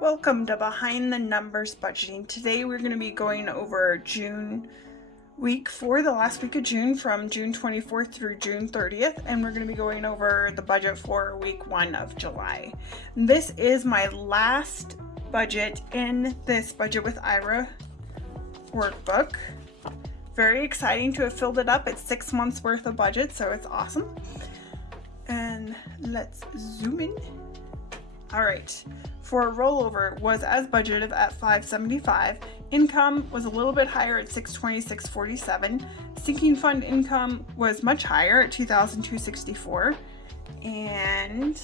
Welcome to Behind the Numbers Budgeting. Today we're going to be going over June week for the last week of June from June 24th through June 30th, and we're going to be going over the budget for week 1 of July. This is my last budget in this Budget with Ira workbook. Very exciting to have filled it up. It's 6 months worth of budget, so it's awesome. And let's zoom in. All right, for rollover was as budgeted at $575. Income was a little bit higher at $626.47. Sinking fund income was much higher at $2,264. And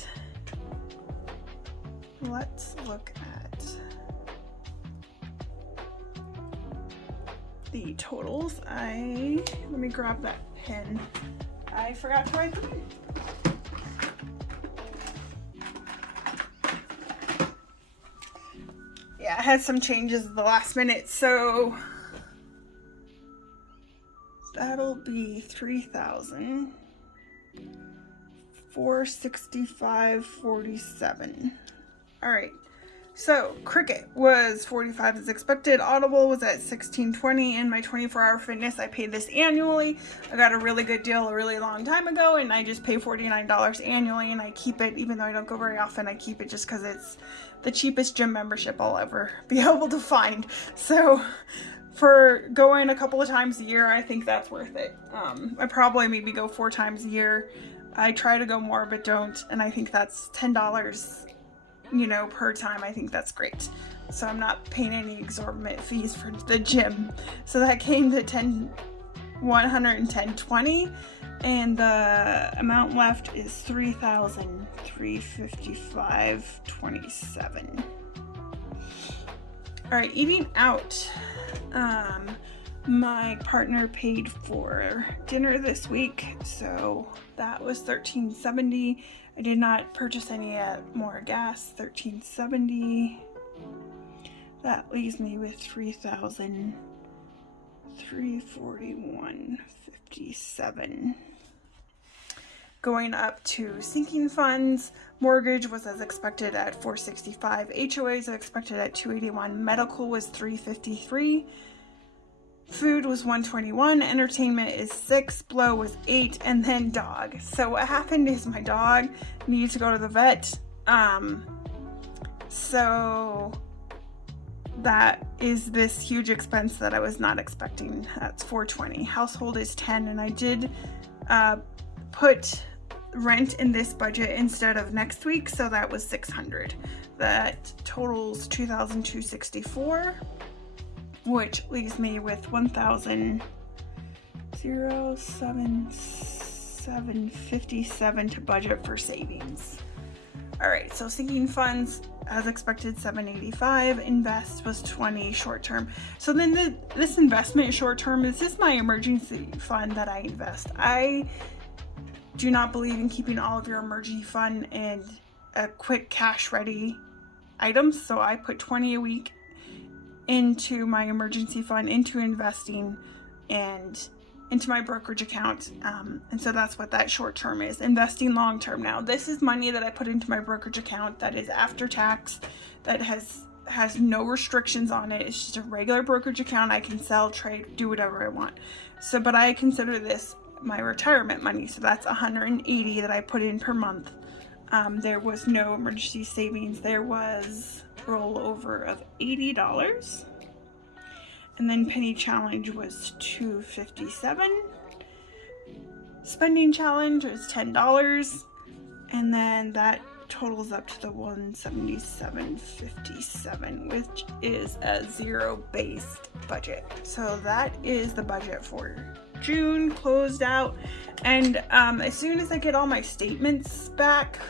let's look at the totals. Let me grab that pen. I forgot to write them in. Yeah, I had some changes at the last minute, so that'll be $3,465.47. All right, so Cricket was $45 as expected. Audible was at $16.20, and my 24-hour fitness, I paid this annually. I got a really good deal a really long time ago, and I just pay $49 annually, and I keep it, even though I don't go very often. I keep it just because it's the cheapest gym membership I'll ever be able to find. So for going a couple of times a year, I think that's worth it. I probably maybe go 4 times a year. I try to go more but don't, and I think that's $10, per time. I think that's great. So I'm not paying any exorbitant fees for the gym. So that came to $110.20, and the amount left is $3,355.27. All right, eating out. My partner paid for dinner this week, so that was $13.70. I did not purchase any more gas. $13.70. That leaves me with $3,341.57. Going up to sinking funds, mortgage was as expected at $465. HOA is expected at $281. Medical was $353. Food was $121. Entertainment is $6. Blow was $8. And then dog. So what happened is my dog needed to go to the vet. So that is this huge expense that I was not expecting. That's $420. Household is $10, and I did put rent in this budget instead of next week, so that was $600. That totals $2,264, which leaves me with $1,077.57 to budget for savings. All right, so sinking funds, as expected, $785. Invest was $20. Short term. So then this investment short term, this is my emergency fund that I invest. I do not believe in keeping all of your emergency fund in a quick cash ready items. So I put $20 a week into my emergency fund, into investing, and into my brokerage account. And so that's what that short term is. Investing long term. Now, this is money that I put into my brokerage account that is after tax, that has no restrictions on it. It's just a regular brokerage account. I can sell, trade, do whatever I want. So, but I consider this my retirement money. So that's $180 that I put in per month. There was no emergency savings. There was rollover of $80. And then penny challenge was $257. Spending challenge was $10. And then that totals up to the $177.57, which is a zero-based budget. So that is the budget for June, closed out. And as soon as I get all my statements back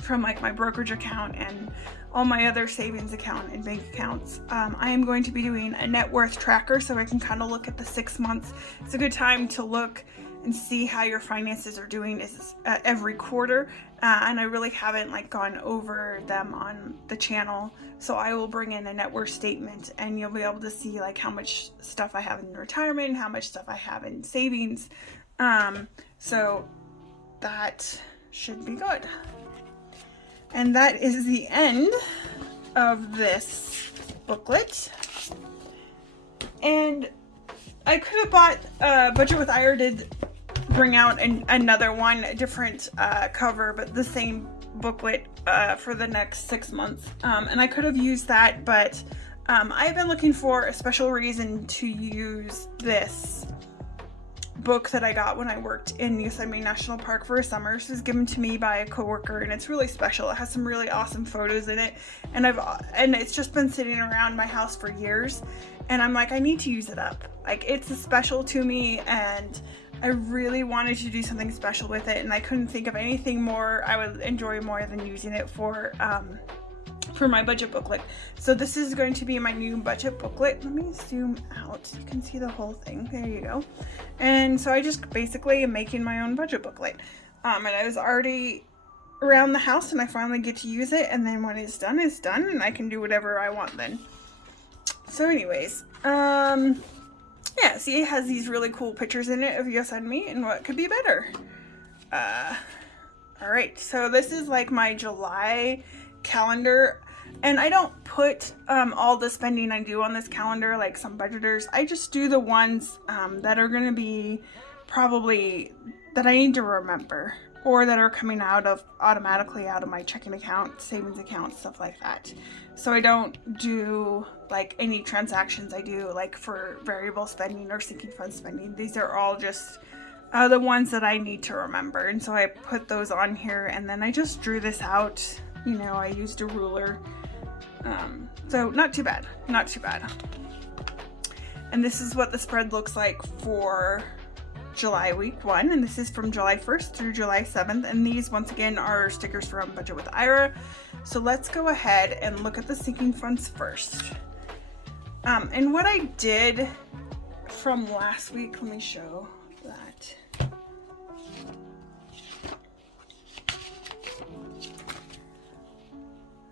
from like my brokerage account and all my other savings account and bank accounts, I am going to be doing a net worth tracker so I can kind of look at the 6 months. It's a good time to look and see how your finances are doing is every quarter, and I really haven't gone over them on the channel, so I will bring in a net worth statement and you'll be able to see how much stuff I have in retirement and how much stuff I have in savings. So that should be good. And that is the end of this booklet. And I could have bought, Budget with Ira did bring out another one, a different cover, but the same booklet for the next 6 months. And I could have used that, but I've been looking for a special reason to use this book that I got when I worked in Yosemite National Park for a summer. This was given to me by a coworker, and it's really special. It has some really awesome photos in it, and it's just been sitting around my house for years, and I'm like, I need to use it up. Like, it's special to me, and I really wanted to do something special with it, and I couldn't think of anything more I would enjoy more than using it for my budget booklet. So this is going to be my new budget booklet. Let me zoom out so you can see the whole thing. There you go. And so I just basically am making my own budget booklet. And I was already around the house, and I finally get to use it, and then when it's done, and I can do whatever I want then. So anyways, yeah, see, it has these really cool pictures in it of Yosemite and what could be better. Alright, so this is like my July calendar, and I don't put all the spending I do on this calendar like some budgeters. I just do the ones that are going to be probably that I need to remember, or that are coming automatically out of my checking account, savings account, stuff like that. So I don't do like any transactions I do like for variable spending or sinking fund spending. These are all just the ones that I need to remember, and so I put those on here, and then I just drew this out. You know, I used a ruler. So not too bad, not too bad. And this is what the spread looks like for July week 1, and this is from July 1st through July 7th, and these once again are stickers from Budget with Ira. So let's go ahead and look at the sinking funds first. And what I did from last week, let me show that.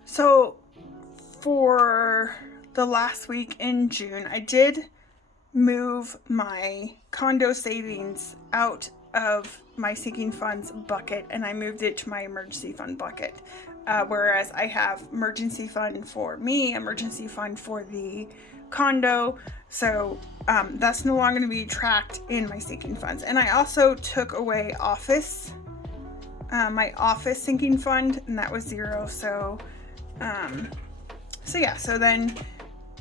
So for the last week in June, I did move my condo savings out of my sinking funds bucket, and I moved it to my emergency fund bucket. Whereas I have emergency fund for me, emergency fund for the condo. So that's no longer going to be tracked in my sinking funds. And I also took away office, my office sinking fund, and that was 0. So yeah, so then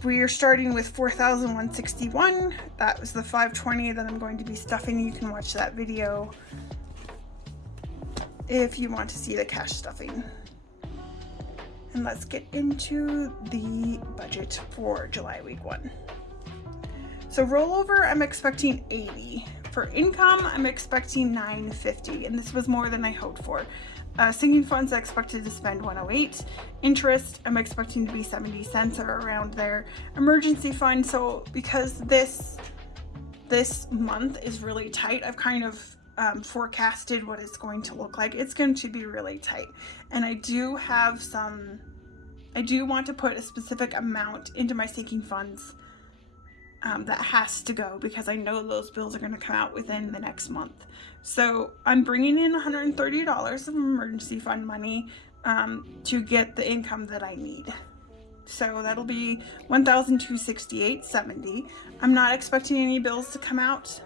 we are starting with 4,161. That was the 520 that I'm going to be stuffing. You can watch that video if you want to see the cash stuffing. And let's get into the budget for July week 1. So rollover, I'm expecting 80. For income, I'm expecting 950, and this was more than I hoped for. Sinking funds, I expected to spend 108. Interest, I'm expecting to be 70 cents or around there. Emergency fund, so because this month is really tight, I've kind of forecasted what it's going to look like. It's going to be really tight, and I do want to put a specific amount into my sinking funds that has to go, because I know those bills are going to come out within the next month. So I'm bringing in $130 of emergency fund money to get the income that I need. So that'll be $1,268.70. I'm not expecting any bills to come out.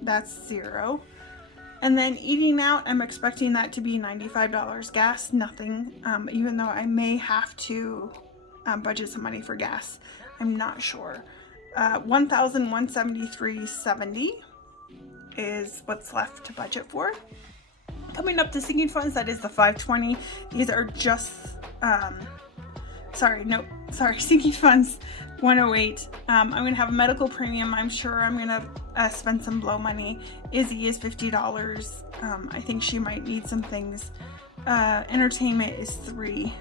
That's 0. And then eating out, I'm expecting that to be $95. Gas, nothing. Even though I may have to budget some money for gas, I'm not sure. $1,173.70 is what's left to budget for. Coming up to sinking funds, that is the 520. These are just sinking funds 108. I'm gonna have a medical premium. I'm sure I'm gonna spend some blow money. Izzy is $50. I think she might need some things. Entertainment is 3.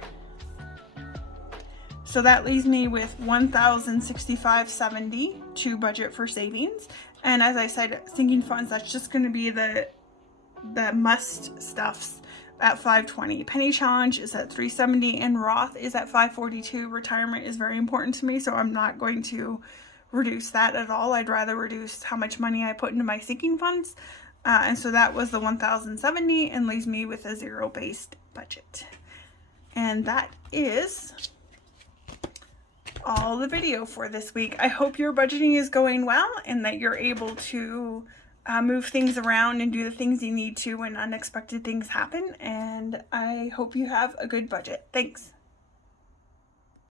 So that leaves me with $1,065.70 to budget for savings. And as I said, sinking funds, that's just going to be the must stuffs at 520. Penny Challenge is at 370, and Roth is at 542. Retirement is very important to me, so I'm not going to reduce that at all. I'd rather reduce how much money I put into my sinking funds. And so that was the $1,070 and leaves me with a 0-based budget. And that is all the video for this week. I hope your budgeting is going well and that you're able to move things around and do the things you need to when unexpected things happen. And I hope you have a good budget. Thanks.